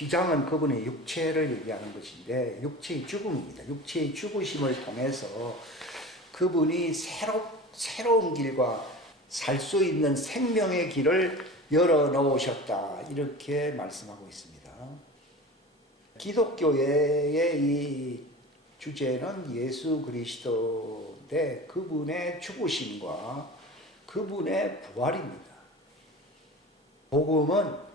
휘장은 그분의 육체를 얘기하는 것인데 육체의 죽음입니다. 육체의 죽으심을 통해서 그분이 새로운 길과 살 수 있는 생명의 길을 열어놓으셨다, 이렇게 말씀하고 있습니다. 기독교의 이 주제는 예수 그리스도인데 그분의 죽으심과 그분의 부활입니다. 복음은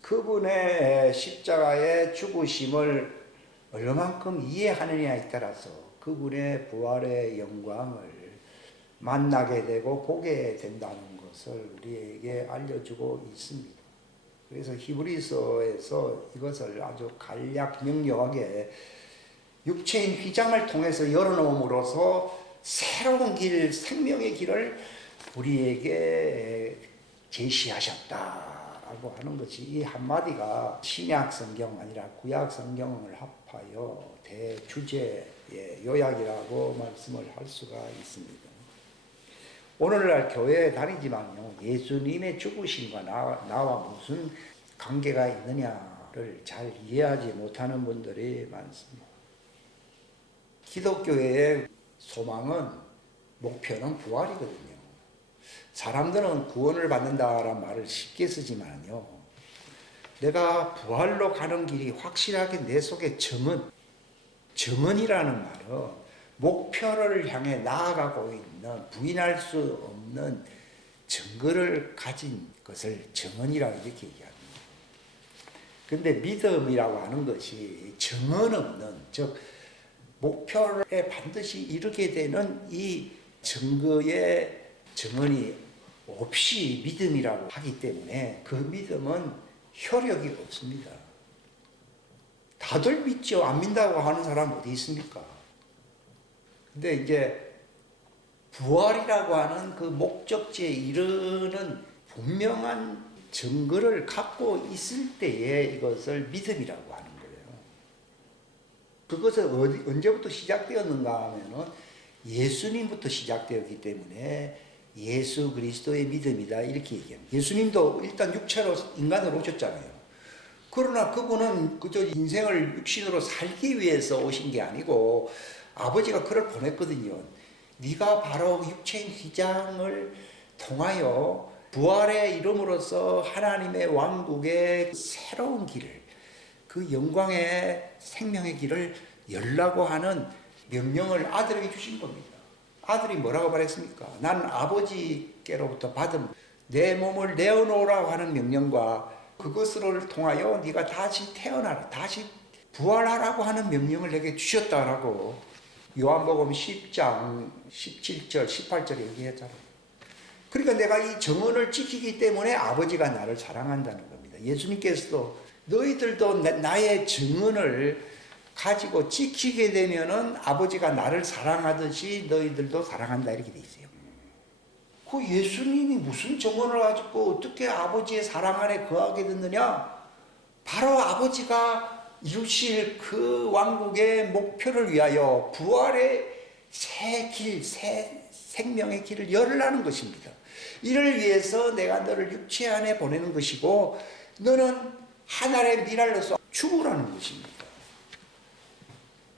그분의 십자가의 죽으심을 얼마만큼 이해하느냐에 따라서 그분의 부활의 영광을 만나게 되고 보게 된다는 것을 우리에게 알려주고 있습니다. 그래서 히브리서에서 이것을 아주 간략 명료하게 육체인 휘장을 통해서 열어놓음으로써 새로운 길, 생명의 길을 우리에게 제시하셨다라고 하는 것이, 이 한마디가 신약 성경 아니라 구약 성경을 합하여 대주제의 요약이라고 말씀을 할 수가 있습니다. 오늘날 교회에 다니지만요, 예수님의 죽으심과 나와 무슨 관계가 있느냐를 잘 이해하지 못하는 분들이 많습니다. 기독교의 소망은, 목표는 부활이거든요. 사람들은 구원을 받는다라는 말을 쉽게 쓰지만요, 내가 부활로 가는 길이 확실하게 내 속에 정언이라는 말은 목표를 향해 나아가고 있는 부인할 수 없는 증거를 가진 것을 정언이라고 이렇게 얘기합니다. 그런데 믿음이라고 하는 것이 정언 없는, 즉 목표에 반드시 이르게 되는 이 증거의 정언이 없이 믿음이라고 하기 때문에 그 믿음은 효력이 없습니다. 다들 믿죠. 안 믿는다고 하는 사람 어디 있습니까? 근데 이제 부활이라고 하는 그 목적지에 이르는 분명한 증거를 갖고 있을 때에 이것을 믿음이라고 하는 거예요. 그것은 언제부터 시작되었는가 하면은 예수님부터 시작되었기 때문에 예수 그리스도의 믿음이다, 이렇게 얘기합니다. 예수님도 일단 육체로 인간으로 오셨잖아요. 그러나 그분은 그저 인생을 육신으로 살기 위해서 오신 게 아니고 아버지가 그를 보냈거든요. 네가 바로 육체인 휘장을 통하여 부활의 이름으로써 하나님의 왕국의 새로운 길을, 그 영광의 생명의 길을 열라고 하는 명령을 아들에게 주신 겁니다. 아들이 뭐라고 말했습니까? 나는 아버지께로부터 받은 내 몸을 내어놓으라고 하는 명령과 그것을 통하여 네가 다시 태어나라, 다시 부활하라고 하는 명령을 내게 주셨다라고 요한복음 10장 17절 18절에 얘기했잖아요. 그러니까 내가 이 정언을 지키기 때문에 아버지가 나를 사랑한다는 겁니다. 예수님께서도 너희들도 나의 정언을 가지고 지키게 되면은 아버지가 나를 사랑하듯이 너희들도 사랑한다, 이렇게 돼 있어요. 그 예수님이 무슨 정언을 가지고 어떻게 아버지의 사랑 안에 거하게 됐느냐? 바로 아버지가 이루실 그 왕국의 목표를 위하여 부활의 새 길, 새 생명의 길을 열으라는 것입니다. 이를 위해서 내가 너를 육체 안에 보내는 것이고 너는 하늘의 미랄로서 죽으라는 것입니다.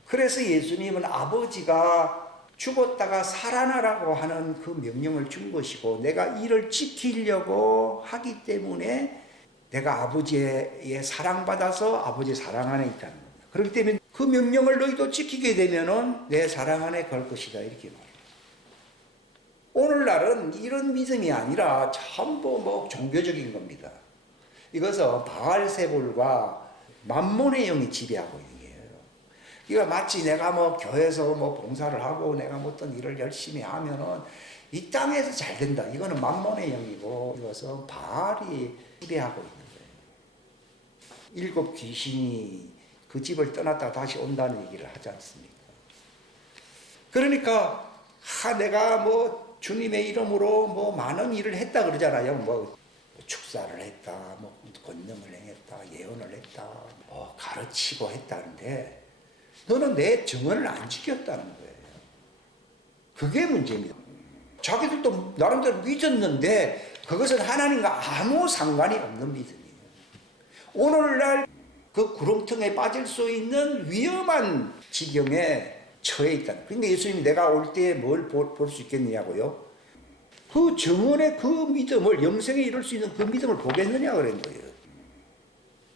그래서 예수님은 아버지가 죽었다가 살아나라고 하는 그 명령을 준 것이고 내가 이를 지키려고 하기 때문에 내가 아버지의 사랑받아서 아버지의 사랑 안에 있다는 겁니다. 그렇기 때문에 그 명령을 너희도 지키게 되면은 내 사랑 안에 걸 것이다, 이렇게 말합니다. 오늘날은 이런 믿음이 아니라 전부 종교적인 겁니다. 이것은 바알세불과 만몬의 영이 지배하고 있는 거예요. 이거 마치 내가 교회에서 봉사를 하고 내가 어떤 일을 열심히 하면은 이 땅에서 잘 된다. 이거는 만몬의 영이고 이것은 바알이 지배하고 있는 거예요. 7 귀신이 그 집을 떠났다가 다시 온다는 얘기를 하지 않습니까? 그러니까 내가 주님의 이름으로 많은 일을 했다 그러잖아요. 축사를 했다, 권능을 행했다, 예언을 했다, 가르치고 했다는데 너는 내 정언을 안 지켰다는 거예요. 그게 문제입니다. 자기들도 나름대로 믿었는데 그것은 하나님과 아무 상관이 없는 믿음이에요. 오늘날 그 구렁텅에 빠질 수 있는 위험한 지경에 처해 있다. 그러니까 예수님이 내가 올 때에 뭘 볼 수 있겠느냐고요? 그 정언의 그 믿음을, 영생에 이룰 수 있는 그 믿음을 보겠느냐 그런 거예요.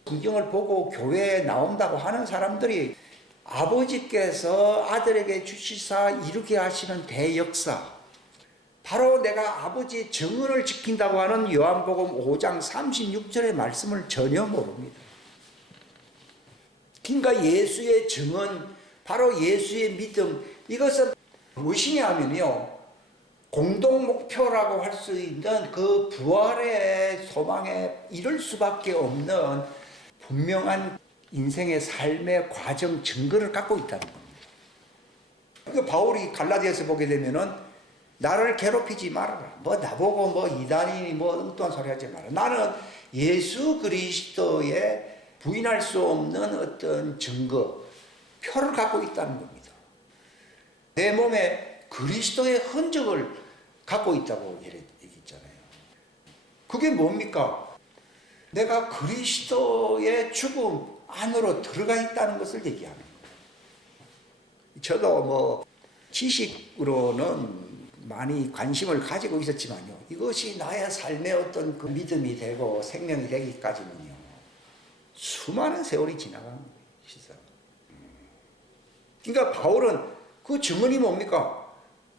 성경을 보고 교회에 나온다고 하는 사람들이 아버지께서 아들에게 주시사 이루게 하시는 대역사, 바로 내가 아버지의 정언을 지킨다고 하는 요한복음 5장 36절의 말씀을 전혀 모릅니다. 그러니까 예수의 정언, 바로 예수의 믿음, 이것은 무엇이냐 하면요, 공동 목표라고 할 수 있는 그 부활의 소망에 이를 수밖에 없는 분명한 인생의 삶의 과정 증거를 갖고 있다는 겁니다. 그러니까 바울이 갈라디아서 보게 되면은 나를 괴롭히지 말아라. 뭐 나보고 뭐 이단이니 뭐 엉뚱한 소리 하지 마라. 나는 예수 그리스도의 부인할 수 없는 어떤 증거, 표를 갖고 있다는 겁니다. 내 몸에 그리스도의 흔적을 갖고 있다고 얘기했잖아요. 그게 뭡니까? 내가 그리스도의 죽음 안으로 들어가 있다는 것을 얘기하는 거예요. 저도 뭐 지식으로는 많이 관심을 가지고 있었지만요, 이것이 나의 삶의 어떤 그 믿음이 되고 생명이 되기까지는요, 수많은 세월이 지나간 거예요, 시사. 그러니까 바울은 그 증언이 뭡니까?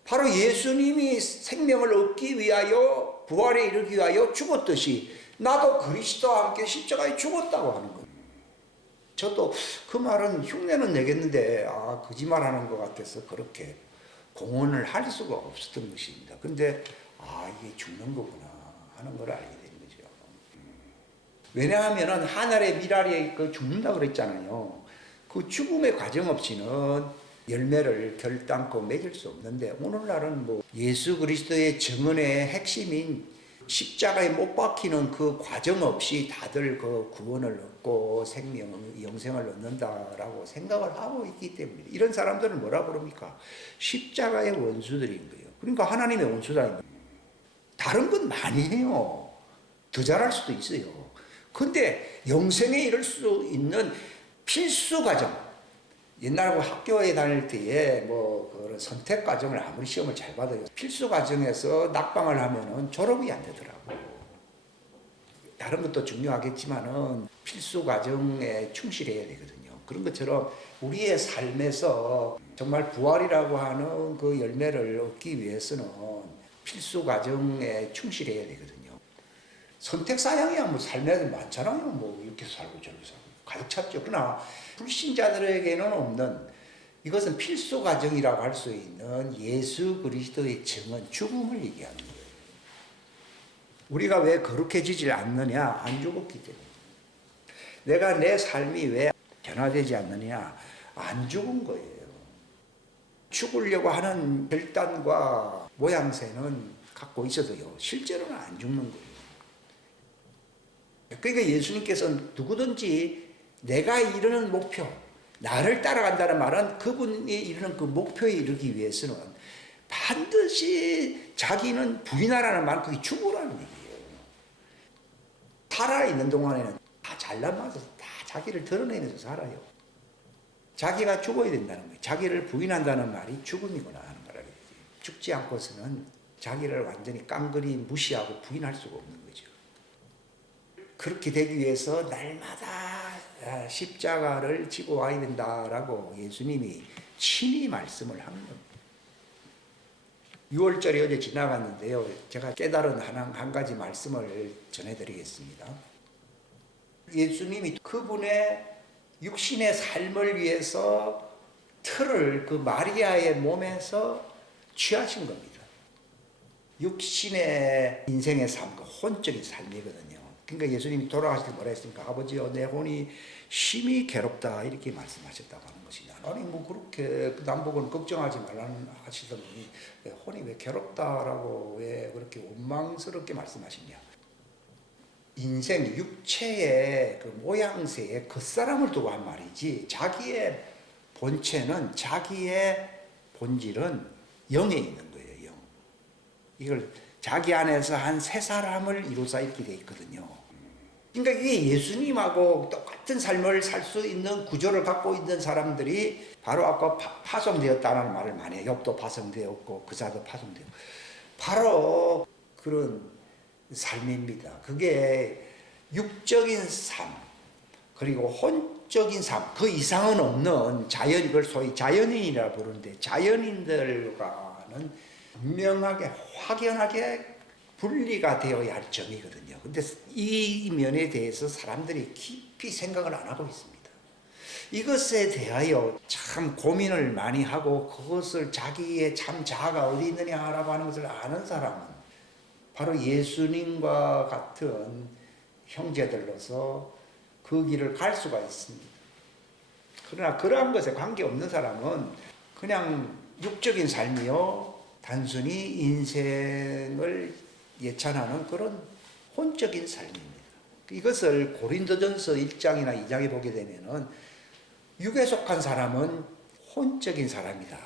바로 예수님이 생명을 얻기 위하여, 부활에 이르기 위하여 죽었듯이 나도 그리스도와 함께 십자가에 죽었다고 하는 거예요. 저도 그 말은 흉내는 내겠는데 거짓말하는 것 같아서 그렇게 공언을 할 수가 없었던 것입니다. 근데 이게 죽는 거구나 하는 걸 알게 된 거죠. 왜냐하면 하늘의 미랄이 죽는다 그랬잖아요. 그 죽음의 과정 없이는 열매를 결단코 맺을 수 없는데, 오늘날은 뭐 예수 그리스도의 증언의 핵심인 십자가에 못 박히는 그 과정 없이 다들 그 구원을 얻고 영생을 얻는다라고 생각을 하고 있기 때문에, 이런 사람들은 뭐라 부릅니까? 십자가의 원수들인 거예요. 그러니까 하나님의 원수라는 거예요. 다른 건 많이 해요. 더 잘할 수도 있어요. 근데 영생에 이를 수 있는 필수 과정, 옛날 학교에 다닐 때에 뭐 그런 선택 과정을 아무리 시험을 잘 받아요, 필수 과정에서 낙방을 하면은 졸업이 안 되더라고. 다른 것도 중요하겠지만은 필수 과정에 충실해야 되거든요. 그런 것처럼 우리의 삶에서 정말 부활이라고 하는 그 열매를 얻기 위해서는 필수 과정에 충실해야 되거든요. 선택 사양이야 뭐 삶에 많잖아요. 뭐 이렇게 살고 저렇게 살고 가득 찼죠. 그러나 불신자들에게는 없는, 이것은 필수 과정이라고 할 수 있는 예수 그리스도의 증언, 죽음을 얘기하는 거예요. 우리가 왜 거룩해지질 않느냐? 안 죽었기 때문에. 내가 내 삶이 왜 변화되지 않느냐? 안 죽은 거예요. 죽으려고 하는 결단과 모양새는 갖고 있어도요, 실제로는 안 죽는 거예요. 그러니까 예수님께서는 누구든지 내가 이루는 목표, 나를 따라간다는 말은 그분이 이루는 그 목표에 이르기 위해서는 반드시 자기는 부인하라는 말, 그게 죽으라는 얘기예요. 살아있는 동안에는 다 잘난 맛에서 다 자기를 드러내면서 살아요. 자기가 죽어야 된다는 거예요. 자기를 부인한다는 말이 죽음이구나 하는 거라고 얘기해요. 죽지 않고서는 자기를 완전히 깡그리 무시하고 부인할 수가 없는 거죠. 그렇게 되기 위해서 날마다 십자가를 지고 와야 된다라고 예수님이 친히 말씀을 하는 겁니다. 6월절이 어제 지나갔는데요, 제가 깨달은 한 가지 말씀을 전해드리겠습니다. 예수님이 그분의 육신의 삶을 위해서 틀을 그 마리아의 몸에서 취하신 겁니다. 육신의 인생의 삶, 그 혼적인 삶이거든요. 그러니까 예수님이 돌아가실 때 뭐라 했습니까? 아버지여, 내 혼이 심히 괴롭다, 이렇게 말씀하셨다고 하는 것이다. 아니 뭐 그렇게 남보고는 걱정하지 말라는 하시더니 혼이 왜 괴롭다라고 왜 그렇게 원망스럽게 말씀하시냐? 인생 육체의 그 모양새에 겉사람을 두고 한 말이지, 자기의 본체는, 자기의 본질은 영에 있는 거예요. 영. 이걸 자기 안에서 한 세 사람을 이루사 이렇게 돼 있거든요. 그러니까 이게 예수님하고 똑같은 같은 삶을 살 수 있는 구조를 갖고 있는 사람들이 바로 아까 파송되었다는 말을 많이 해요. 욥도 파송되었고 그사도 파송되었고 바로 그런 삶입니다. 그게 육적인 삶 그리고 혼적인 삶 그 이상은 없는 자연 이걸 소위 자연인이라 부르는데 자연인들과는 분명하게 확연하게 분리가 되어야 할 점이거든요. 근데 이 면에 대해서 사람들이 깊이 생각을 안 하고 있습니다. 이것에 대하여 참 고민을 많이 하고 그것을 자기의 참 자아가 어디 있느냐라고 하는 것을 아는 사람은 바로 예수님과 같은 형제들로서 그 길을 갈 수가 있습니다. 그러나 그러한 것에 관계없는 사람은 그냥 육적인 삶이요 단순히 인생을 예찬하는 그런 혼적인 삶입니다. 이것을 고린도전서 1장이나 2장에 보게 되면은 육에 속한 사람은 혼적인 사람이다.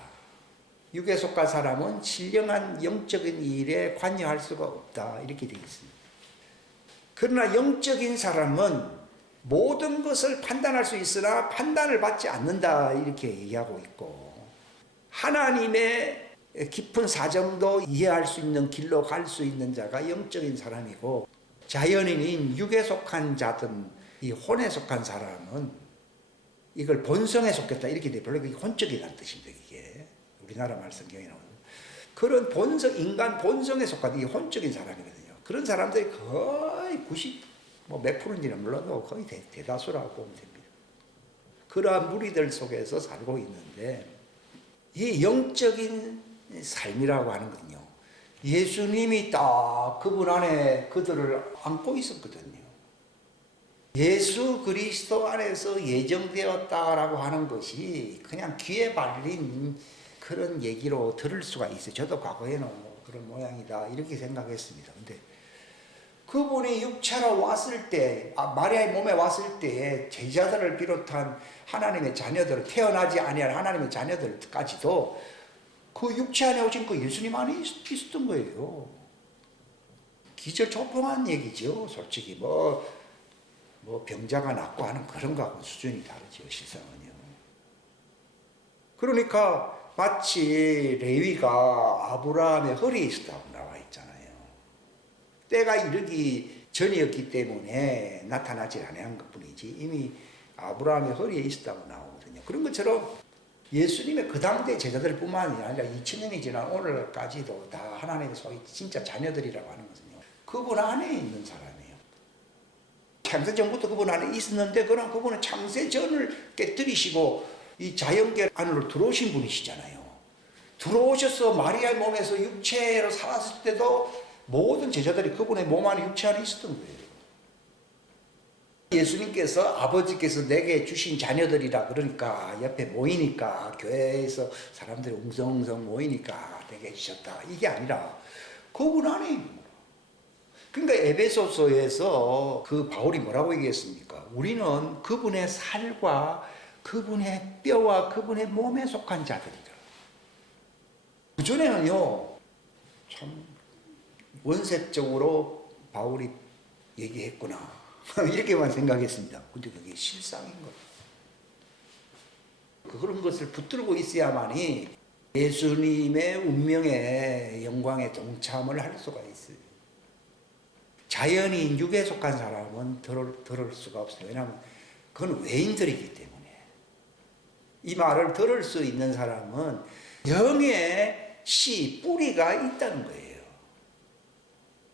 육에 속한 사람은 신령한 영적인 일에 관여할 수가 없다. 이렇게 되어 있습니다. 그러나 영적인 사람은 모든 것을 판단할 수 있으나 판단을 받지 않는다. 이렇게 얘기하고 있고 하나님의 깊은 사정도 이해할 수 있는 길로 갈 수 있는 자가 영적인 사람이고 자연인인 육에 속한 자든 이 혼에 속한 사람은 이걸 본성에 속했다 이렇게 돼. 별로 그게 혼적이라는 뜻입니다. 이게 우리나라 말 성경에 나오는 그런 본성 인간 본성에 속한 이 혼적인 사람이거든요. 그런 사람들이 거의 90 몇 프로인지는 몰라도 거의 대다수라고 보면 됩니다. 그러한 무리들 속에서 살고 있는데 이 영적인 삶이라고 하는 거든요. 예수님이 딱 그분 안에 그들을 안고 있었거든요. 예수 그리스도 안에서 예정되었다라고 하는 것이 그냥 귀에 발린 그런 얘기로 들을 수가 있어요. 저도 과거에는 뭐 그런 모양이다 이렇게 생각했습니다. 근데 그분이 육체로 왔을 때, 마리아의 몸에 왔을 때 제자들을 비롯한 하나님의 자녀들, 태어나지 아니할 하나님의 자녀들까지도 그 육체 안에 오신 그 예수님 안에 있었던 거예요. 기절초풍한 얘기죠. 솔직히 뭐 병자가 낫고 하는 그런 거하고 수준이 다르죠. 실상은요. 그러니까 마치 레위가 아브라함의 허리에 있었다고 나와 있잖아요. 때가 이르기 전이었기 때문에 나타나지 않은 것뿐이지 이미 아브라함의 허리에 있었다고 나오거든요. 그런 것처럼 예수님의 그 당대 제자들뿐만 아니라 2000년이 지난 오늘까지도 다 하나님의 소위 진짜 자녀들이라고 하는 것은요. 그분 안에 있는 사람이에요. 창세전부터 그분 안에 있었는데 그럼 그분은 창세전을 깨뜨리시고 이 자연계 안으로 들어오신 분이시잖아요. 들어오셔서 마리아의 몸에서 육체로 살았을 때도 모든 제자들이 그분의 몸 안에 육체 안에 있었던 거예요. 예수님께서 아버지께서 내게 주신 자녀들이라 그러니까 옆에 모이니까 교회에서 사람들이 웅성웅성 모이니까 내게 주셨다. 이게 아니라 그분 안에 있는 거예요. 그러니까 에베소서에서 그 바울이 뭐라고 얘기했습니까? 우리는 그분의 살과 그분의 뼈와 그분의 몸에 속한 자들이다. 그전에는요, 참 원색적으로 바울이 얘기했구나. 이렇게만 생각했습니다. 근데 그게 실상인 거예요. 그런 것을 붙들고 있어야만이 예수님의 운명의 영광에 동참을 할 수가 있어요. 자연인 육에 속한 사람은 들을 수가 없어요. 왜냐하면 그건 외인들이기 때문에. 이 말을 들을 수 있는 사람은 영의 씨, 뿌리가 있다는 거예요.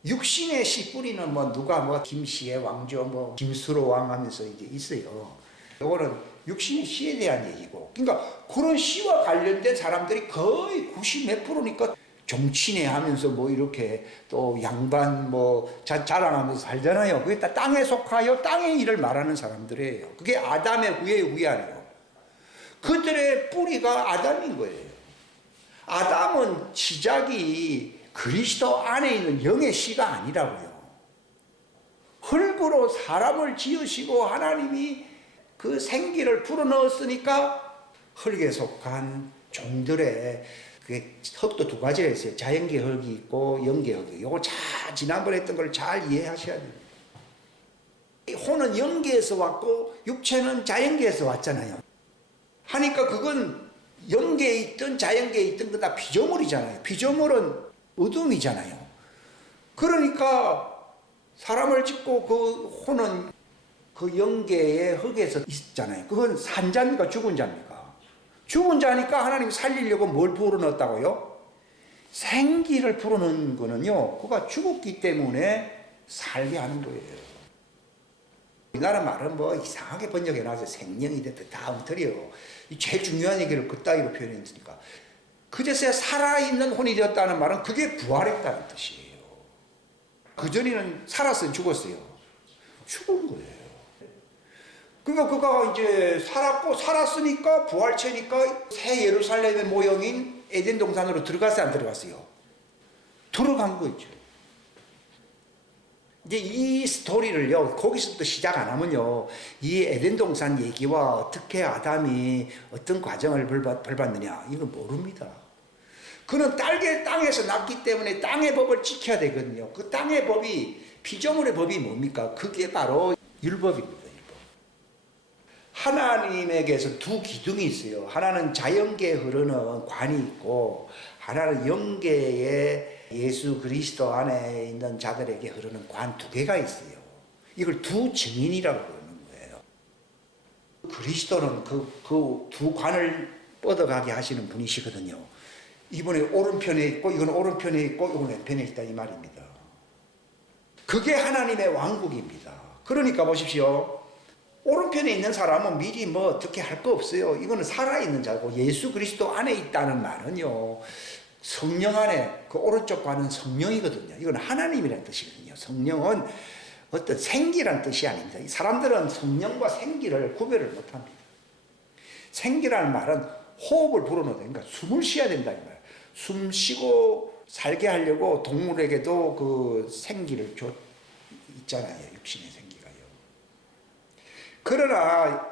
육신의 씨 뿌리는 누가 김씨의 왕조 김수로 왕 하면서 이제 있어요. 이거는 육신의 씨에 대한 얘기고. 그러니까 그런 씨와 관련된 사람들이 거의 90 몇 프로니까 정치네 하면서 이렇게 또 양반 자랑하면서 살잖아요. 그게 다 땅에 속하여 땅의 일을 말하는 사람들이에요. 그게 아담의 후예 아니에요. 그들의 뿌리가 아담인 거예요. 아담은 시작이 그리스도 안에 있는 영의 씨가 아니라고요. 흙으로 사람을 지으시고 하나님이 그 생기를 불어넣었으니까 흙에 속한 종들의 그게 흙도 두 가지가 있어요. 자연계 흙이 있고 영계 흙이 있고. 이거 지난번에 했던 걸 잘 이해하셔야 됩니다. 혼은 영계에서 왔고 육체는 자연계에서 왔잖아요. 하니까 그건 영계에 있든 자연계에 있든 그 다 피조물이잖아요. 피조물은 어둠이잖아요. 그러니까 사람을 짓고 그 혼은 그 영계의 흙에서 있잖아요. 그건 산 자입니까? 죽은 자입니까? 죽은 자니까 하나님이 살리려고 뭘 불어넣었다고요? 생기를 불어넣은 거는요, 그가 죽었기 때문에 살게 하는 거예요. 우리나라 말은 뭐 이상하게 번역해놔서 생명이 됐다 다 엉터리예요. 제일 중요한 얘기를 그따위로 표현했으니까. 그제서야 살아있는 혼이 되었다는 말은 그게 부활했다는 뜻이에요. 그전에는 살았어요, 죽었어요? 죽은 거예요. 그러니까 그가 이제 살았고 살았으니까 부활체니까 새 예루살렘의 모형인 에덴 동산으로 들어갔어요, 안 들어갔어요? 들어간 거죠. 이제 이 스토리를요, 거기서부터 시작 안 하면요, 이 에덴 동산 얘기와 어떻게 아담이 어떤 과정을 밟았느냐, 이걸 모릅니다. 그는 땅에서 났기 때문에 땅의 법을 지켜야 되거든요. 그 땅의 법이, 피조물의 법이 뭡니까? 그게 바로 율법입니다. 율법. 하나님에게서 두 기둥이 있어요. 하나는 자연계에 흐르는 관이 있고, 하나는 영계에 예수 그리스도 안에 있는 자들에게 흐르는 관 두 개가 있어요. 이걸 두 증인이라고 부르는 거예요. 그리스도는 그 두 관을 뻗어가게 하시는 분이시거든요. 이번에 오른편에 있고, 이건 오른편에 있고, 이건 왼편에 있다, 이 말입니다. 그게 하나님의 왕국입니다. 그러니까 보십시오. 오른편에 있는 사람은 미리 뭐 어떻게 할 거 없어요. 이거는 살아있는 자고, 예수 그리스도 안에 있다는 말은요, 성령 안에, 그 오른쪽 관은 성령이거든요. 이건 하나님이라는 뜻이거든요. 성령은 어떤 생기란 뜻이 아닙니다. 사람들은 성령과 생기를 구별을 못합니다. 생기라는 말은 호흡을 불어넣어야 되니까 숨을 쉬어야 된다, 이 말이에요. 숨 쉬고 살게 하려고 동물에게도 그 생기를 있잖아요. 육신의 생기가요. 그러나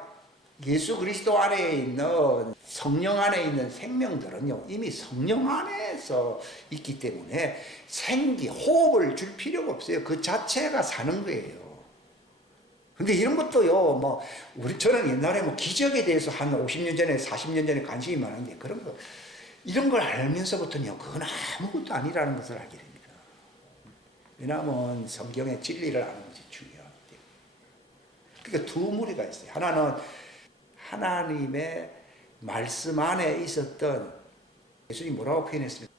예수 그리스도 안에 있는 성령 안에 있는 생명들은요, 이미 성령 안에서 있기 때문에 생기, 호흡을 줄 필요가 없어요. 그 자체가 사는 거예요. 근데 이런 것도요, 뭐, 저는 옛날에 뭐 기적에 대해서 한 50년 전에, 40년 전에 관심이 많은데, 그런 거, 이런 걸 알면서부터는요, 그건 아무것도 아니라는 것을 알게 됩니다. 왜냐하면 성경의 진리를 아는 것이 중요하기 때문에. 그러니까 두 무리가 있어요. 하나는 하나님의 말씀 안에 있었던, 예수님 뭐라고 표현했습니까?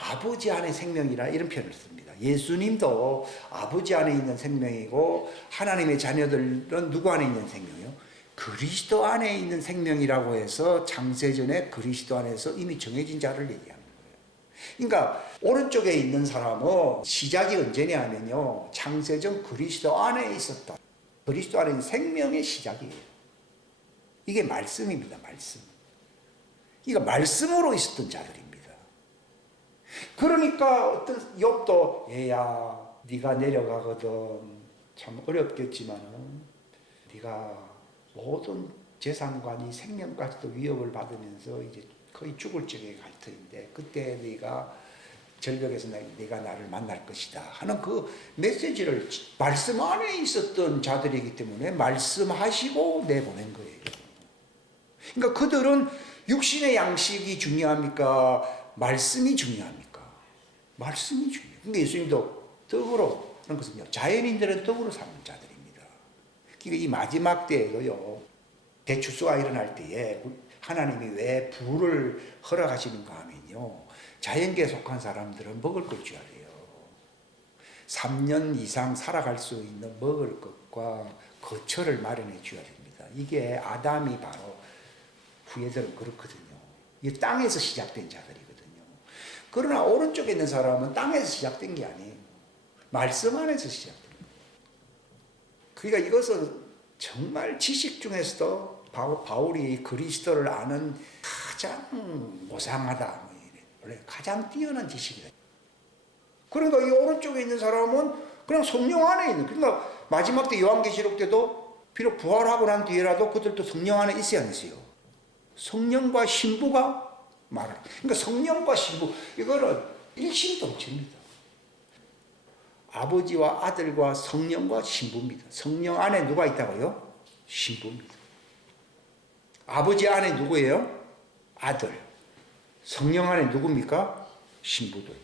아버지 안에 생명이라 이런 표현을 씁니다. 예수님도 아버지 안에 있는 생명이고, 하나님의 자녀들은 누구 안에 있는 생명이요? 그리스도 안에 있는 생명이라고 해서 창세전에 그리스도 안에서 이미 정해진 자를 얘기하는 거예요. 그러니까 오른쪽에 있는 사람은 시작이 언제냐 하면요, 창세전 그리스도 안에 있었다. 그리스도 안에 있는 생명의 시작이에요. 이게 말씀입니다. 말씀. 이거 말씀으로 있었던 자들입니다. 그러니까 어떤 욥도, 얘야 네가 내려가거든 참 어렵겠지만은 네가 모든 재산과 네 생명까지도 위협을 받으면서 이제 거의 죽을 적에 갈 터인데, 그때 네가 절벽에서 네가 나를 만날 것이다 하는 그 메시지를 말씀 안에 있었던 자들이기 때문에 말씀하시고 내보낸 거예요. 그러니까 그들은 육신의 양식이 중요합니까? 말씀이 중요합니까? 말씀이 중요해요. 그러니까 예수님도 떡으로, 그런 것은요, 자연인들은 떡으로 사는 자들입니다. 그러니까 이 마지막 때에도요, 대추수가 일어날 때에 하나님이 왜 불을 허락하시는가 하면요, 자연계에 속한 사람들은 먹을 걸 줘야 돼요. 3년 이상 살아갈 수 있는 먹을 것과 거처를 마련해 줘야 됩니다. 이게 아담이 바로 후예들은 그렇거든요. 이게 땅에서 시작된 자들이거든요. 그러나 오른쪽에 있는 사람은 땅에서 시작된 게 아니에요. 말씀 안에서 시작된 거예요. 그러니까 이것은 정말 지식 중에서도 바울이 그리스도를 아는 가장 모상하다, 원래 가장 뛰어난 지식이다. 그러니까 이 오른쪽에 있는 사람은 그냥 성령 안에 있는, 그러니까 마지막 때 요한계시록 때도 비록 부활하고 난 뒤에라도 그들도 성령 안에 있어야 안 있어요. 성령과 신부가 말을. 그러니까 성령과 신부, 이거는 일심동체입니다. 아버지와 아들과 성령과 신부입니다. 성령 안에 누가 있다고요? 신부입니다. 아버지 안에 누구예요? 아들. 성령 안에 누굽니까? 신부들.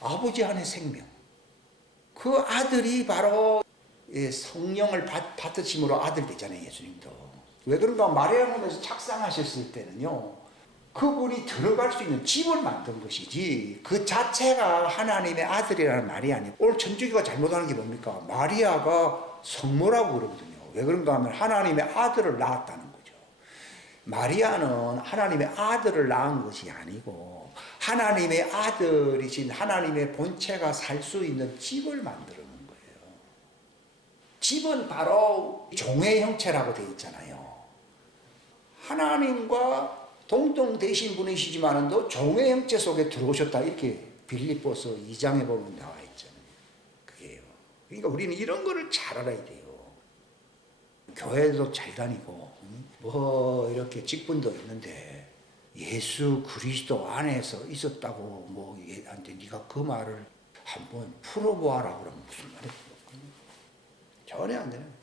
아버지 안에 생명. 그 아들이 바로 성령을 받으심으로 아들 되잖아요. 예수님도. 왜 그런가? 마리아문에서 착상하셨을 때는요, 그분이 들어갈 수 있는 집을 만든 것이지 그 자체가 하나님의 아들이라는 말이 아니에요. 오늘 천주교가 잘못하는 게 뭡니까? 마리아가 성모라고 그러거든요. 왜 그런가 하면 하나님의 아들을 낳았다는 거죠. 마리아는 하나님의 아들을 낳은 것이 아니고 하나님의 아들이신 하나님의 본체가 살 수 있는 집을 만드는 거예요. 집은 바로 종의 형체라고 되어 있잖아요. 하나님과 동등되신 분이시지만도 종의 형체 속에 들어오셨다, 이렇게 빌립보서 2장에 보면 나와 있잖아요. 그게요. 그러니까 우리는 이런 거를 잘 알아야 돼요. 교회도 잘 다니고 뭐 이렇게 직분도 있는데 예수 그리스도 안에서 있었다고 뭐 얘한테 네가 그 말을 한번 풀어보아라 그러면 무슨 말이야? 전혀 안 되는 거예요.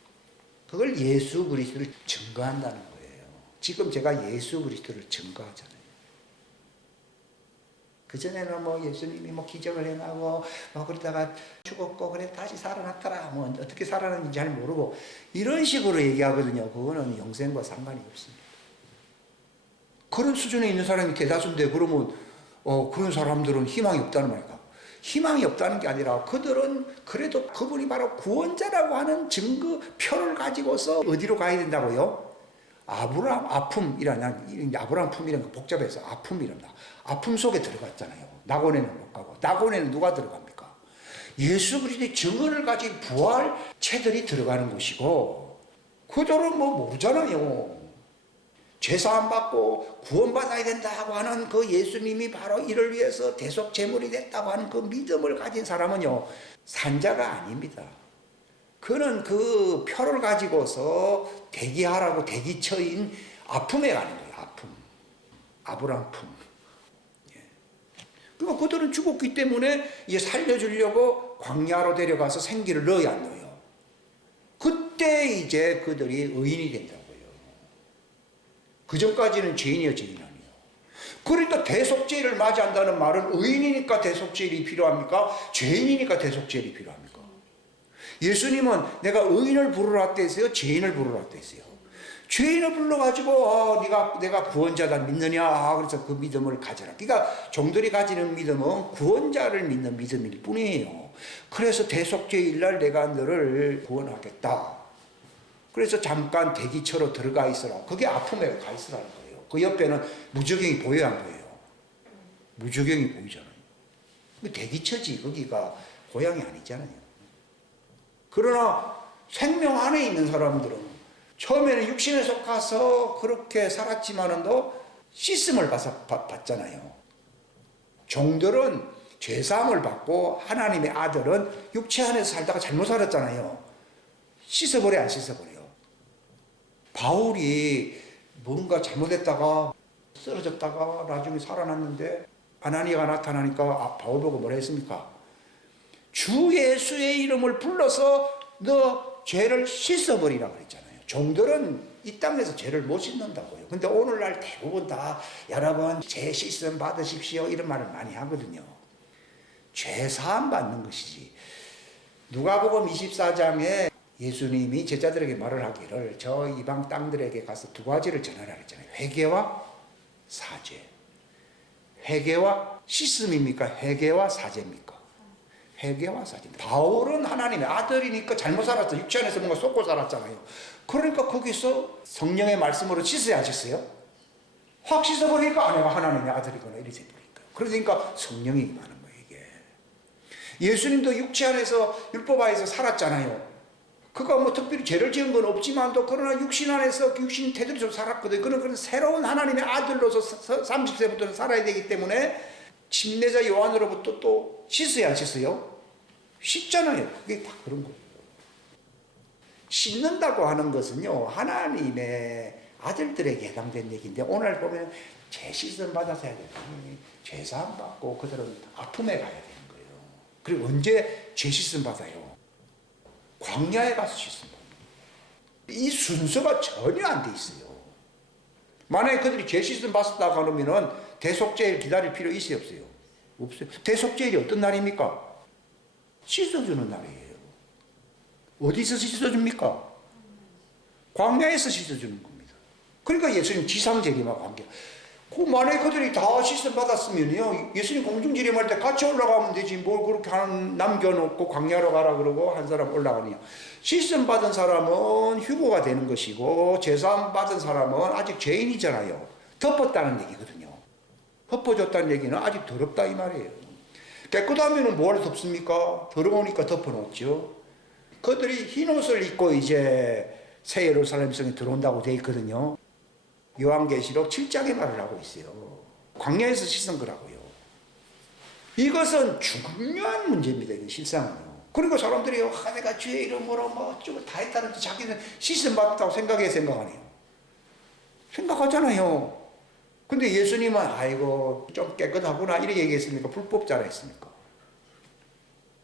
그걸 예수 그리스도를 증거한다는 거예요. 지금 제가 예수 그리스도를 증거하잖아요. 그전에는 뭐 예수님이 뭐 기적을 행하고 뭐 그러다가 죽었고 그래 다시 살아났더라, 뭐 어떻게 살아났는지 잘 모르고 이런 식으로 얘기하거든요. 그거는 영생과 상관이 없습니다. 그런 수준에 있는 사람이 대다수인데 그러면 그런 사람들은 희망이 없다는 말일까? 희망이 없다는 게 아니라 그들은 그래도 그분이 바로 구원자라고 하는 증거표를 가지고서 어디로 가야 된다고요? 아브라함 아픔이라는, 아브라함 품이라는 거 복잡해서 아픔이란다. 아픔 속에 들어갔잖아요. 낙원에는 못 가고. 낙원에는 누가 들어갑니까? 예수 그리스도의 증언을 가진 부활체들이 들어가는 것이고, 그들은 뭐 모르잖아요. 죄사함 받고 구원받아야 된다고 하는 그 예수님이 바로 이를 위해서 대속 제물이 됐다고 하는 그 믿음을 가진 사람은요, 산자가 아닙니다. 그는 그 표를 가지고서 대기하라고 대기처인 아픔에 가는 거예요. 아픔. 아브라함 품. 그러니까 그들은 죽었기 때문에 이제 살려주려고 광야로 데려가서 생기를 넣어야 안 넣어요. 그때 이제 그들이 의인이 된다고요. 그 전까지는 죄인이요, 죄인 아니에요. 그러니까 대속죄를 맞이한다는 말은 의인이니까 대속죄일이 필요합니까? 죄인이니까 대속죄일이 필요합니까? 예수님은 내가 의인을 부르라 했어요? 죄인을 부르라 했어요? 죄인을 불러가지고 내가 구원자다 믿느냐? 그래서 그 믿음을 가져라. 그러니까 종들이 가지는 믿음은 구원자를 믿는 믿음일 뿐이에요. 그래서 대속죄일 날 내가 너를 구원하겠다. 그래서 잠깐 대기처로 들어가 있어라. 그게 아픔에 가 있으라는 거예요. 그 옆에는 무저경이 보여야 한 거예요. 무저경이 보이잖아요. 대기처지 거기가 고향이 아니잖아요. 그러나 생명 안에 있는 사람들은 처음에는 육신에 속아서 그렇게 살았지만은도 씻음을 받잖아요. 종들은 죄사함을 받고 하나님의 아들은 육체 안에서 살다가 잘못 살았잖아요. 씻어버려 안 씻어버려요? 바울이 뭔가 잘못했다가 쓰러졌다가 나중에 살아났는데 아나니아가 나타나니까 바울 보고 뭐라 했습니까? 주 예수의 이름을 불러서 너 죄를 씻어버리라 그랬잖아요. 종들은 이 땅에서 죄를 못 씻는다고요. 근데 오늘날 대부분 다 여러분 죄 씻음 받으십시오 이런 말을 많이 하거든요. 죄 사함 받는 것이지. 누가복음 24장에 예수님이 제자들에게 말을 하기를 저 이방 땅들에게 가서 두 가지를 전하라 했잖아요. 회개와 사죄. 회개와 씻음입니까? 회개와 사죄입니까? 회개와 사죄. 바울은 하나님의 아들이니까 잘못 살았어. 육체 안에서 뭔가 쏟고 살았잖아요. 그러니까 거기서 성령의 말씀으로 씻어야 하셨어요. 확 씻어버리니까 아내가 하나님의 아들이거나 이렇게 버리니까. 그러니까 성령이 임하는 거예요, 이게. 예수님도 육체 안에서 율법하에서 살았잖아요. 그가 뭐 특별히 죄를 지은 건 없지만도 그러나 육신 안에서 육신 태도로 살았거든요. 그런 새로운 하나님의 아들로서 30세부터는 살아야 되기 때문에 침례자 요한으로부터 또 씻어야 안 씻어요? 씻잖아요. 그게 다 그런 거예요. 씻는다고 하는 것은요, 하나님의 아들들에게 해당된 얘기인데 오늘 보면 죄 씻음 받아서 해야 돼요. 죄사함 받고 그들은 아픔에 가야 되는 거예요. 그리고 언제 죄 씻음 받아요? 광야에 가서 씻음 받아요. 이 순서가 전혀 안 돼 있어요. 만약에 그들이 죄 씻음 받았다 그러면은 대속죄일 기다릴 필요 있어요, 없어요? 없어요. 대속죄일이 어떤 날입니까? 씻어주는 날이에요. 어디서 씻어줍니까? 광야에서 씻어주는 겁니다. 그러니까 예수님 지상재림하고 관계. 만약에 그들이 다 씻음 받았으면요, 예수님 공중재림할 때 같이 올라가면 되지, 뭘 그렇게 남겨놓고 광야로 가라 그러고 한 사람 올라가냐. 씻음 받은 사람은 휴거가 되는 것이고, 제사함 받은 사람은 아직 죄인이잖아요. 덮었다는 얘기거든요. 덮어줬다는 얘기는 아직 더럽다 이 말이에요. 깨끗하면 뭘 덮습니까? 더러우니까 덮어놓죠. 그들이 흰 옷을 입고 이제 새 예루살렘 성에 들어온다고 되어 있거든요. 요한계시록 7장에 말을 하고 있어요. 광야에서 씻은 거라고요. 이것은 중요한 문제입니다. 이건 실상은요. 그러니까 사람들이 내가 주의 이름으로 뭐 어쩌고 다 했다는데 자기는 씻음 받았다고 생각하네요. 생각하잖아요. 근데 예수님은 아이고 좀 깨끗하구나 이렇게 얘기했습니까? 불법자라 했습니까?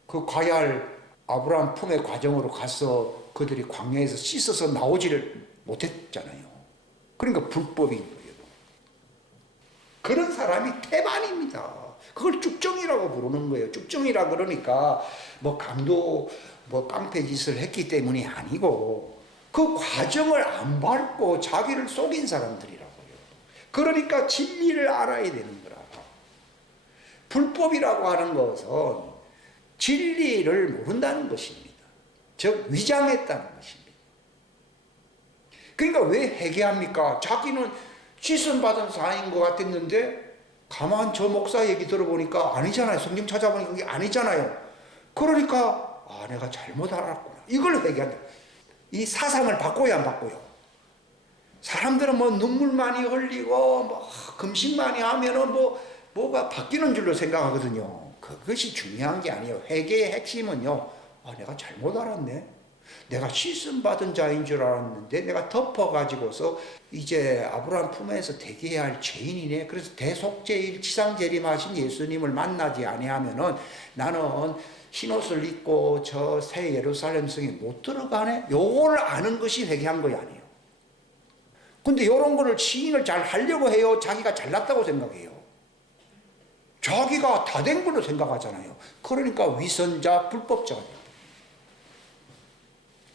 그 가야 할 아브라함 품의 과정으로 가서 그들이 광야에서 씻어서 나오지를 못했잖아요. 그러니까 불법인 거예요. 그런 사람이 태반입니다. 그걸 쭉정이라고 부르는 거예요. 쭉정이라 그러니까 뭐 강도 뭐 깡패 짓을 했기 때문이 아니고 그 과정을 안 밟고 자기를 속인 사람들이라고요. 그러니까 진리를 알아야 되는 거라. 불법이라고 하는 것은 진리를 모른다는 것입니다. 즉 위장했다는 것입니다. 그러니까 왜 회개합니까? 자기는 씻음 받은 사인 것 같았는데 가만 저 목사 얘기 들어보니까 아니잖아요. 성경 찾아보니까 그게 아니잖아요. 그러니까 내가 잘못 알았구나. 이걸 회개한다. 이 사상을 바꿔야 안 바꿔요. 사람들은 뭐 눈물 많이 흘리고 뭐 금식 많이 하면은 뭐가 바뀌는 줄로 생각하거든요. 그것이 중요한 게 아니에요. 회개의 핵심은요. 내가 잘못 알았네. 내가 씻음 받은 자인 줄 알았는데 내가 덮어가지고서 이제 아브라함 품에서 대기해야 할 죄인이네. 그래서 대속죄일 지상재림하신 예수님을 만나지 아니하면은 나는 흰옷을 입고 저 새 예루살렘 성에 못 들어가네. 요걸 아는 것이 회개한 거야 아니에요. 근데 요런 거를 시인을 잘 하려고 해요. 자기가 잘났다고 생각해요. 자기가 다 된 걸로 생각하잖아요. 그러니까 위선자, 불법자가 돼요.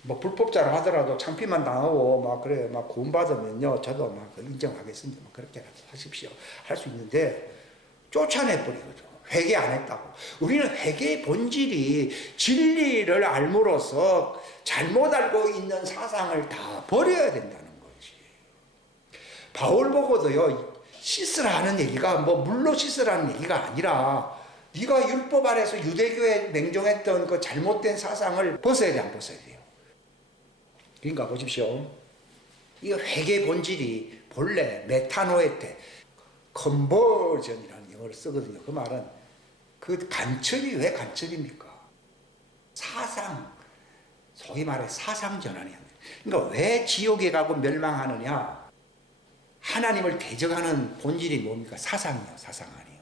뭐 불법자라 하더라도 창피만 당하고 막 그래 막 구원받으면요 저도 막 인정하겠습니다. 막 그렇게 하십시오. 할 수 있는데 쫓아내버리거든. 회개 안 했다고. 우리는 회개의 본질이 진리를 알므로써 잘못 알고 있는 사상을 다 버려야 된다는 거지. 바울 보고도요 씻으라 하는 얘기가 뭐 물로 씻으라는 얘기가 아니라 네가 율법 아래서 유대교에 맹종했던 그 잘못된 사상을 벗어야 돼, 안 벗어야 돼요? 그러니까 보십시오. 이거 회개 본질이 본래 메타노에테 컨버전이라는 영어를 쓰거든요. 그 말은 그 간첩이 왜 간첩입니까? 사상, 소위 말해 사상 전환이야. 그러니까 왜 지옥에 가고 멸망하느냐? 하나님을 대적하는 본질이 뭡니까? 사상이요, 사상 아니에요.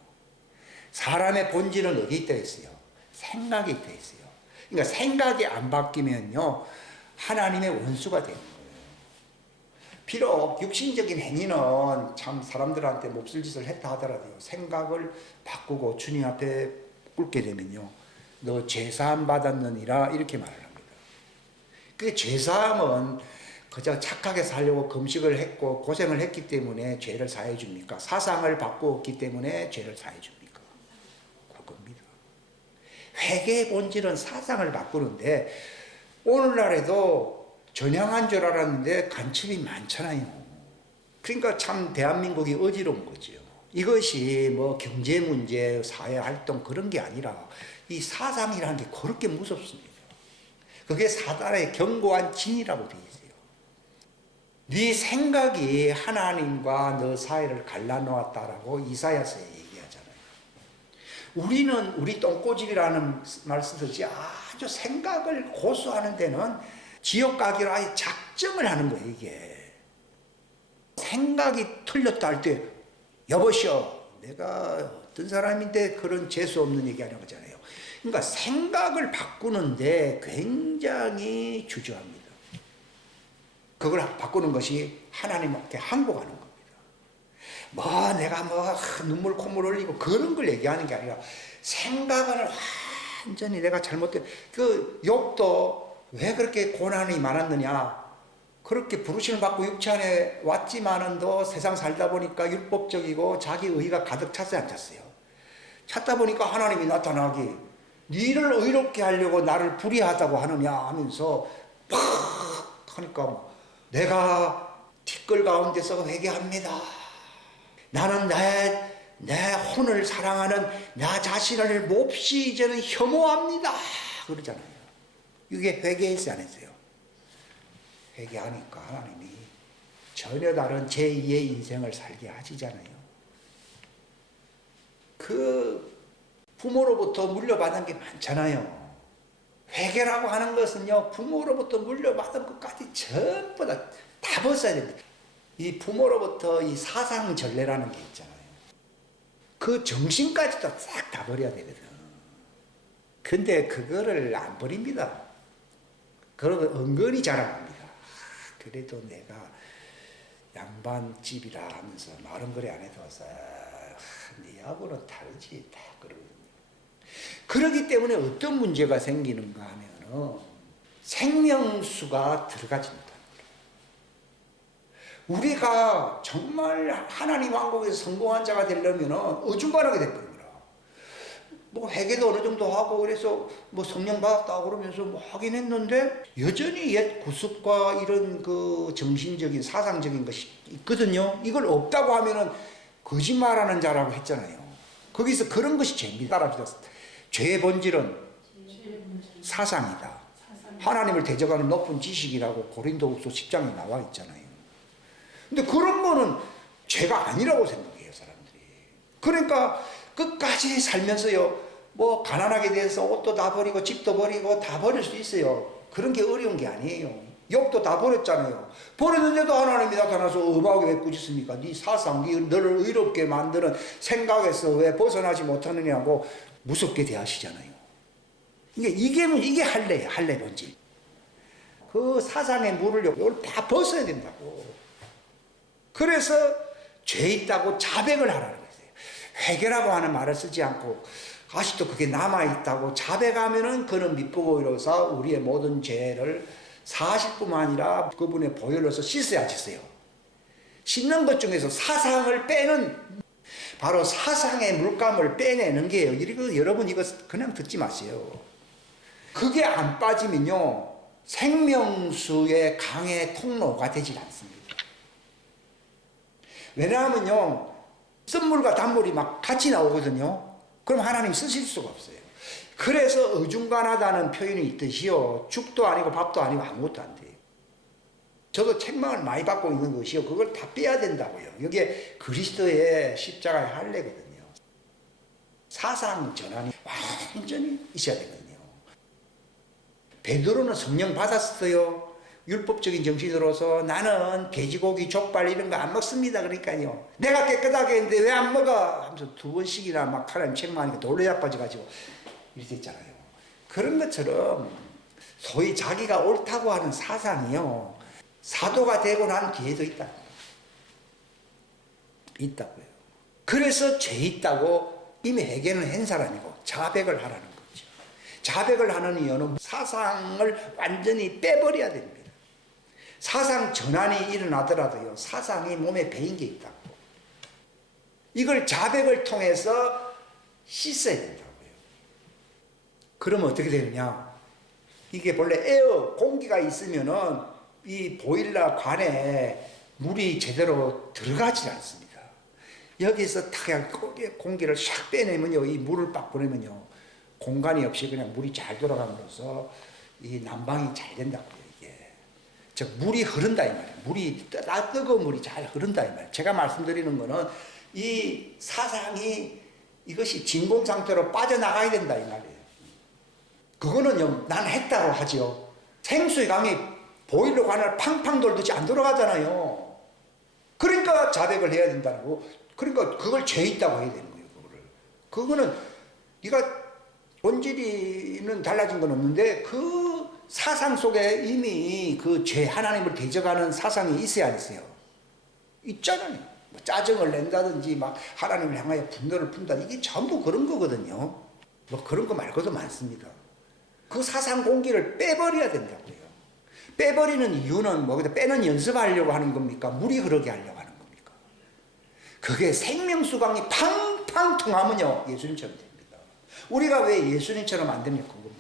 사람의 본질은 어디 있다 했어요? 생각에 있다 했어요. 그러니까 생각이 안 바뀌면요 하나님의 원수가 되는 거예요. 비록 육신적인 행위는 참 사람들한테 몹쓸 짓을 했다 하더라도요 생각을 바꾸고 주님 앞에 꿇게 되면요 너 죄사함 받았느니라 이렇게 말을 합니다. 그 죄사함은 그저 착하게 살려고 금식을 했고 고생을 했기 때문에 죄를 사해 줍니까? 사상을 바꾸었기 때문에 죄를 사해 줍니까? 그겁니다. 회개의 본질은 사상을 바꾸는데 오늘날에도 전향한 줄 알았는데 간첩이 많잖아요. 그러니까 참 대한민국이 어지러운 거죠. 이것이 뭐 경제 문제, 사회 활동 그런 게 아니라 이 사상이라는 게 그렇게 무섭습니다. 그게 사단의 견고한 진이라고 되어 있어요. 네 생각이 하나님과 너 사이를 갈라놓았다라고 이사야서에 얘기하잖아요. 우리는 우리 똥꼬집이라는 말 쓰듯이 아주 생각을 고수하는 데는 지옥 가기로 아예 작정을 하는 거예요. 이게 생각이 틀렸다 할 때 여보시오 내가 어떤 사람인데 그런 재수 없는 얘기 하는 거잖아요. 그러니까 생각을 바꾸는데 굉장히 주저합니다. 그걸 바꾸는 것이 하나님께 항복하는 겁니다. 뭐 내가 뭐 눈물 콧물 흘리고 그런 걸 얘기하는 게 아니라 생각을 완전히 내가 잘못된 그 욥도 왜 그렇게 고난이 많았느냐, 그렇게 부르심을 받고 육체 안에 왔지만은도 세상 살다 보니까 율법적이고 자기 의가 가득 찼어요, 안 찼어요? 찾다 보니까 하나님이 나타나기, 니를 의롭게 하려고 나를 불의하다고 하느냐 하면서 팍 하니까 내가 티끌 가운데서 회개합니다. 나는 내 혼을 사랑하는 나 자신을 몹시 이제는 혐오합니다. 그러잖아요. 이게 회개했어요, 안 했어요? 회개하니까 하나님이 전혀 다른 제2의 인생을 살게 하시잖아요. 그 부모로부터 물려받은 게 많잖아요. 회개라고 하는 것은요, 부모로부터 물려받은 것까지 전부 다 벗어야 됩니다. 이 부모로부터 이 사상전례라는 게 있잖아요. 그 정신까지도 싹 다 버려야 되거든. 근데 그거를 안 버립니다. 그러고 은근히 자랑합니다. 그래도 내가 양반집이라 하면서 말은 그래 안 해도 네하고는 다르지, 다 그러거든요. 그러기 때문에 어떤 문제가 생기는가 하면은 생명수가 들어가지 못합니다. 우리가 정말 하나님 왕국에서 성공한 자가 되려면 어중간하게 돼버립니다. 뭐 회개도 어느 정도 하고 그래서 뭐 성령 받았다 그러면서 뭐 하긴 했는데 여전히 옛 구습과 이런 그 정신적인 사상적인 것이 있거든요. 이걸 없다고 하면은 거짓말하는 자라고 했잖아요. 거기서 그런 것이 죄입니다. 따라합시다. 죄의 본질은 사상이다. 하나님을 대적하는 높은 지식이라고 고린도후서 10장에 나와 있잖아요. 근데 그런 거는 죄가 아니라고 생각해요, 사람들이. 그러니까 끝까지 살면서요, 뭐 가난하게 돼서 옷도 다 버리고 집도 버리고 다 버릴 수 있어요. 그런 게 어려운 게 아니에요. 욥도 다 버렸잖아요. 버렸는데도 하나님이 나타나서 음하게 왜 꾸짖습니까? 네 사상, 너를 의롭게 만드는 생각에서 왜 벗어나지 못하느냐고 무섭게 대하시잖아요. 이게 할례예요, 할례 본질. 그 사상의 물을 이걸 다 벗어야 된다고. 그래서 죄 있다고 자백을 하라는 거예요. 회개라고 하는 말을 쓰지 않고 아직도 그게 남아있다고 자백하면은 그는 미쁘고이로서 우리의 모든 죄를 사실 뿐만 아니라 그분의 보혈로서 씻어야 씻어요. 씻는 것 중에서 사상을 빼는, 바로 사상의 물감을 빼내는 게요. 이거 여러분 이거 그냥 듣지 마세요. 그게 안 빠지면요, 생명수의 강의 통로가 되질 않습니다. 왜냐하면요, 쓴물과 단물이 막 같이 나오거든요. 그럼 하나님 쓰실 수가 없어요. 그래서 어중간하다는 표현이 있듯이요, 죽도 아니고 밥도 아니고 아무것도 안 돼요. 저도 책망을 많이 받고 있는 것이요, 그걸 다 빼야 된다고요. 이게 그리스도의 십자가의 할례거든요. 사상 전환이 완전히 있어야 되거든요. 베드로는 성령 받았어요. 율법적인 정신으로서 나는 돼지고기, 족발 이런 거 안 먹습니다. 그러니까요, 내가 깨끗하게 했는데 왜 안 먹어? 하면서 2번씩이나 막 하나님 책망하니까 놀래 자빠져가지고 이렇게 했잖아요. 그런 것처럼 소위 자기가 옳다고 하는 사상이요, 사도가 되고 난 뒤에도 있다고요. 그래서 죄 있다고 이미 회개는 한 사람이고 자백을 하라는 거죠. 자백을 하는 이유는 사상을 완전히 빼버려야 됩니다. 사상 전환이 일어나더라도요, 사상이 몸에 배인 게 있다고. 이걸 자백을 통해서 씻어야 된다고요. 그러면 어떻게 되느냐? 이게 본래 에어, 공기가 있으면은 이 보일러 관에 물이 제대로 들어가지 않습니다. 여기서 딱 그냥 공기를 샥 빼내면요, 이 물을 빡 보내면요, 공간이 없이 그냥 물이 잘 돌아감으로써 이 난방이 잘 된다고요. 즉 물이 흐른다 이 말이에요. 물이 뜨거운 물이 잘 흐른다 이 말이에요. 제가 말씀드리는 거는 이 사상이 이것이 진공 상태로 빠져나가야 된다 이 말이에요. 그거는요, 난 했다고 하죠. 생수의 강이 보일러 관을 팡팡 돌듯이 안 돌아가잖아요. 그러니까 자백을 해야 된다고. 그러니까 그걸 죄 있다고 해야 되는 거예요. 그거는 네가 본질이는 달라진 건 없는데 그 사상 속에 이미 그 죄 하나님을 대적하는 사상이 있어야 안 있어요? 있잖아요. 뭐 짜증을 낸다든지 막 하나님을 향하여 분노를 푼다, 이게 전부 그런 거거든요. 뭐 그런 거 말고도 많습니다. 그 사상 공기를 빼버려야 된다고요. 빼버리는 이유는 뭐 빼는 연습하려고 하는 겁니까? 물이 흐르게 하려고 하는 겁니까? 그게 생명수강이 팡팡 통하면요 예수님처럼 됩니다. 우리가 왜 예수님처럼 안 되느냐 그겁니다.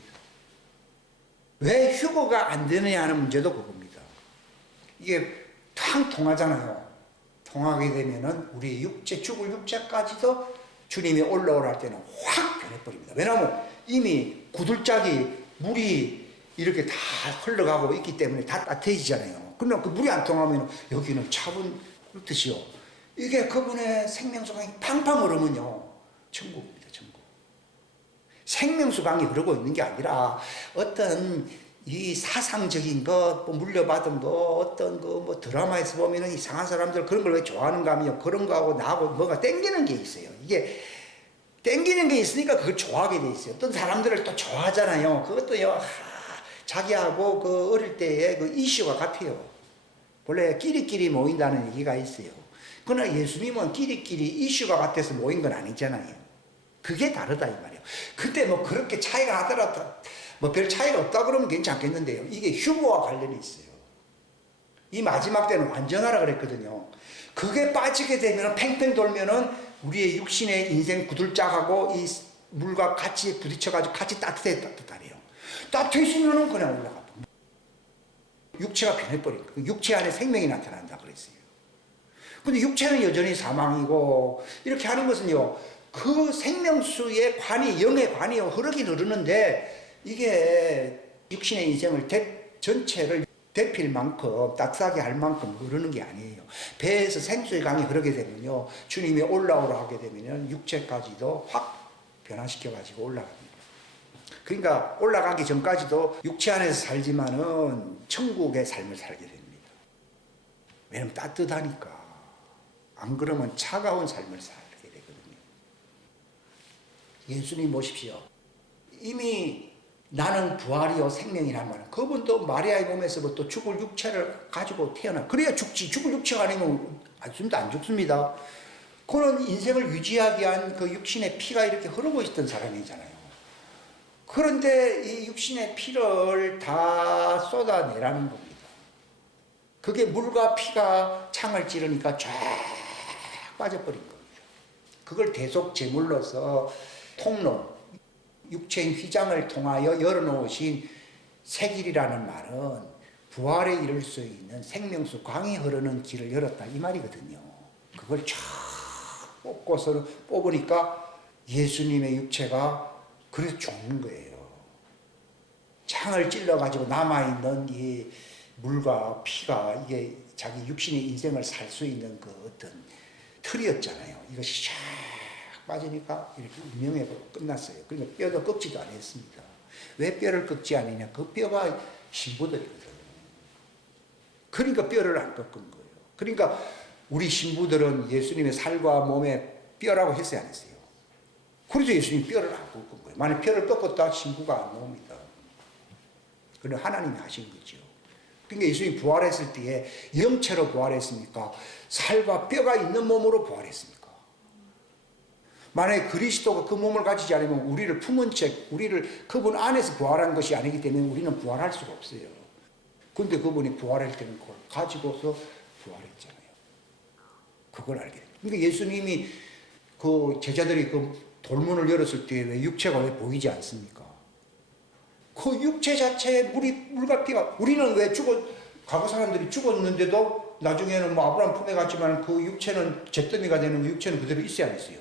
왜 휴거가 안 되느냐 하는 문제도 그겁니다. 이게 탕 통하잖아요. 통하게 되면은 우리 육체, 죽을 육체까지도 주님이 올라오라 할 때는 확 변해버립니다. 왜냐하면 이미 구들짝이 물이 이렇게 다 흘러가고 있기 때문에 다 따뜻해지잖아요. 그러면 그 물이 안 통하면 여기는 차분 뜻이요. 이게 그분의 생명수강이 팡팡 흐르면요 천국입니다. 천국. 생명수강이 흐르고 있는 게 아니라 어떤 이 사상적인 것, 뭐 물려받은 거, 어떤 그 뭐 드라마에서 보면은 이상한 사람들 그런 걸 왜 좋아하는가 하면 그런 거하고 나하고 뭐가 땡기는 게 있어요. 이게 땡기는 게 있으니까 그걸 좋아하게 돼 있어요. 어떤 사람들을 또 좋아하잖아요. 그것도요, 자기하고 그 어릴 때의 그 이슈가 같아요. 원래 끼리끼리 모인다는 얘기가 있어요. 그러나 예수님은 끼리끼리 이슈가 같아서 모인 건 아니잖아요. 그게 다르다 이 말이에요. 근데 뭐 그렇게 차이가 나더라도 뭐 별 차이가 없다 그러면 괜찮겠는데요. 이게 휴거와 관련이 있어요. 이 마지막 때는 완전하라 그랬거든요. 그게 빠지게 되면 팽팽 돌면은 우리의 육신의 인생 구들짝하고 이 물과 같이 부딪혀가지고 같이 따뜻하네요. 따뜻해지면은 그냥 올라가. 육체가 변해버린 거예요. 육체 안에 생명이 나타난다 그랬어요. 근데 육체는 여전히 사망이고 이렇게 하는 것은요, 그 생명수의 관이, 영의 관이 흐르긴 흐르는데 이게 육신의 인생을 전체를 대필 만큼 따뜻하게 할 만큼 흐르는 게 아니에요. 배에서 생수의 강이 흐르게 되면요, 주님이 올라오라 하게 되면 육체까지도 확 변화시켜가지고 올라갑니다. 그러니까 올라가기 전까지도 육체 안에서 살지만은 천국의 삶을 살게 됩니다. 왜냐면 따뜻하니까. 안 그러면 차가운 삶을 살게 되거든요. 예수님 보십시오. 이미 나는 부활이요 생명이란 말은 그분도 마리아의 몸에서부터 죽을 육체를 가지고 태어나. 그래야 죽지. 죽을 육체가 아니면 안 죽습니다. 그는 인생을 유지하기 위한 그 육신의 피가 이렇게 흐르고 있던 사람이잖아요. 그런데 이 육신의 피를 다 쏟아내라는 겁니다. 그게 물과 피가 창을 찌르니까 쫙 빠져버린 겁니다. 그걸 대속 제물로서 통로, 육체인 휘장을 통하여 열어놓으신 새길이라는 말은 부활에 이를 수 있는 생명수 강이 흐르는 길을 열었다 이 말이거든요. 그걸 쫙 뽑으니까 예수님의 육체가 그래서 죽는 거예요. 창을 찔러가지고 남아있는 이 물과 피가 이게 자기 육신의 인생을 살 수 있는 그 어떤 틀이었잖아요. 이것이 쫙 빠지니까 이렇게 운명에 끝났어요. 그러니까 뼈도 꺾지도 않았습니다. 왜 뼈를 꺾지 않느냐? 그 뼈가 신부들이거든요. 그러니까 뼈를 안 꺾은 거예요. 그러니까 우리 신부들은 예수님의 살과 몸에 뼈라고 했어요, 안 했어요? 그래서 예수님 뼈를 안 꺾은 거예요. 만약 뼈를 꺾었다 신부가 안 나옵니다. 그건 하나님이 하신 거죠. 그러니까 예수님이 부활했을 때에 영체로 부활했습니까? 살과 뼈가 있는 몸으로 부활했습니까? 만약에 그리스도가 그 몸을 가지지 않으면 우리를 품은 채 우리를 그분 안에서 부활한 것이 아니기 때문에 우리는 부활할 수가 없어요. 근데 그분이 부활할 때는 그걸 가지고서 부활했잖아요. 그걸 알게 돼요. 그러니까 예수님이 그 제자들이 그 돌문을 열었을 때 왜 육체가 왜 보이지 않습니까? 그 육체 자체에 물과 피가, 우리는 왜 과거 사람들이 죽었는데도 나중에는 뭐 아브라함 품에 갔지만 그 육체는 잿더미가 되는 그 육체는 그대로 있어야 안 했어요.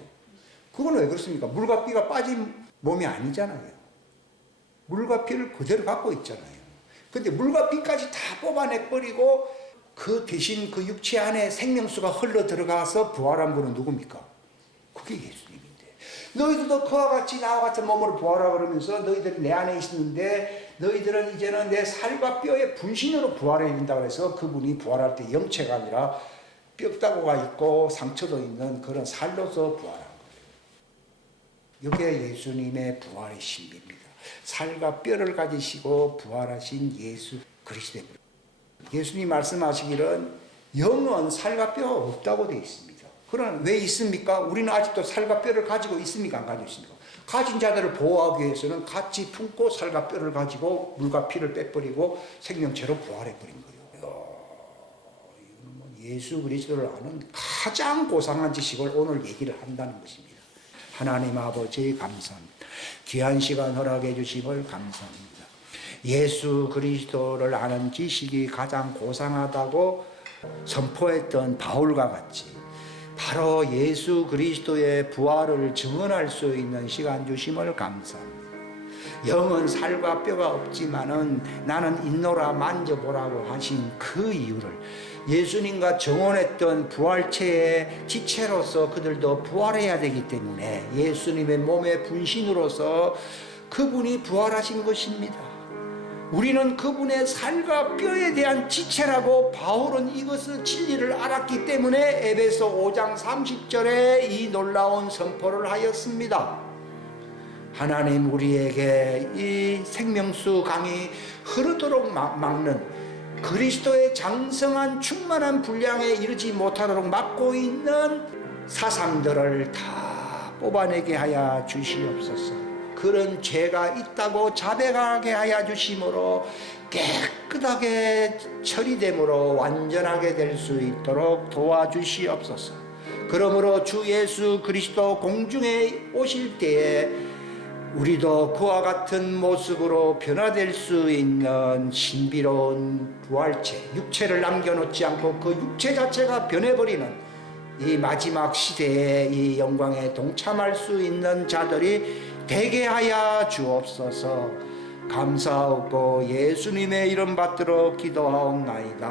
그건 왜 그렇습니까? 물과 피가 빠진 몸이 아니잖아요. 물과 피를 그대로 갖고 있잖아요. 근데 물과 피까지 다 뽑아내버리고 그 대신 그 육체 안에 생명수가 흘러 들어가서 부활한 분은 누굽니까? 그게 예수님인데. 너희들도 그와 같이 나와 같은 몸으로 부활하라 그러면서 너희들이 내 안에 있는데 너희들은 이제는 내 살과 뼈의 분신으로 부활해야 된다고 해서 그분이 부활할 때 영체가 아니라 뼈다구가 있고 상처도 있는 그런 살로서 부활한 거예요. 이게 예수님의 부활의 신비입니다. 살과 뼈를 가지시고 부활하신 예수 그리스도의 부활. 예수님 말씀하시기를 영은 살과 뼈가 없다고 되어 있습니다. 그러나 왜 있습니까? 우리는 아직도 살과 뼈를 가지고 있습니까? 안 가지고 있습니까? 가진 자들을 보호하기 위해서는 같이 품고 살과 뼈를 가지고 물과 피를 빼버리고 생명체로 부활해버린 거예요. 예수 그리스도를 아는 가장 고상한 지식을 오늘 얘기를 한다는 것입니다. 하나님 아버지 감사합니다. 귀한 시간 허락해 주심을 감사합니다. 예수 그리스도를 아는 지식이 가장 고상하다고 선포했던 바울과 같이 바로 예수 그리스도의 부활을 증언할 수 있는 시간 주심을 감사합니다. 영은 살과 뼈가 없지만은 나는 있노라 만져보라고 하신 그 이유를 예수님과 정언했던 부활체의 지체로서 그들도 부활해야 되기 때문에 예수님의 몸의 분신으로서 그분이 부활하신 것입니다. 우리는 그분의 살과 뼈에 대한 지체라고 바울은 이것을 진리를 알았기 때문에 에베소 5장 30절에 이 놀라운 선포를 하였습니다. 하나님 우리에게 이 생명수 강이 흐르도록 막는 그리스도의 장성한 충만한 분량에 이르지 못하도록 막고 있는 사상들을 다 뽑아내게 하여 주시옵소서. 그런 죄가 있다고 자백하게 하여 주심으로 깨끗하게 처리됨으로 완전하게 될 수 있도록 도와주시옵소서. 그러므로 주 예수 그리스도 공중에 오실 때에 우리도 그와 같은 모습으로 변화될 수 있는 신비로운 부활체, 육체를 남겨놓지 않고 그 육체 자체가 변해버리는 이 마지막 시대에 이 영광에 동참할 수 있는 자들이 되게 하여 주옵소서. 감사하고 예수님의 이름 받들어 기도하옵나이다.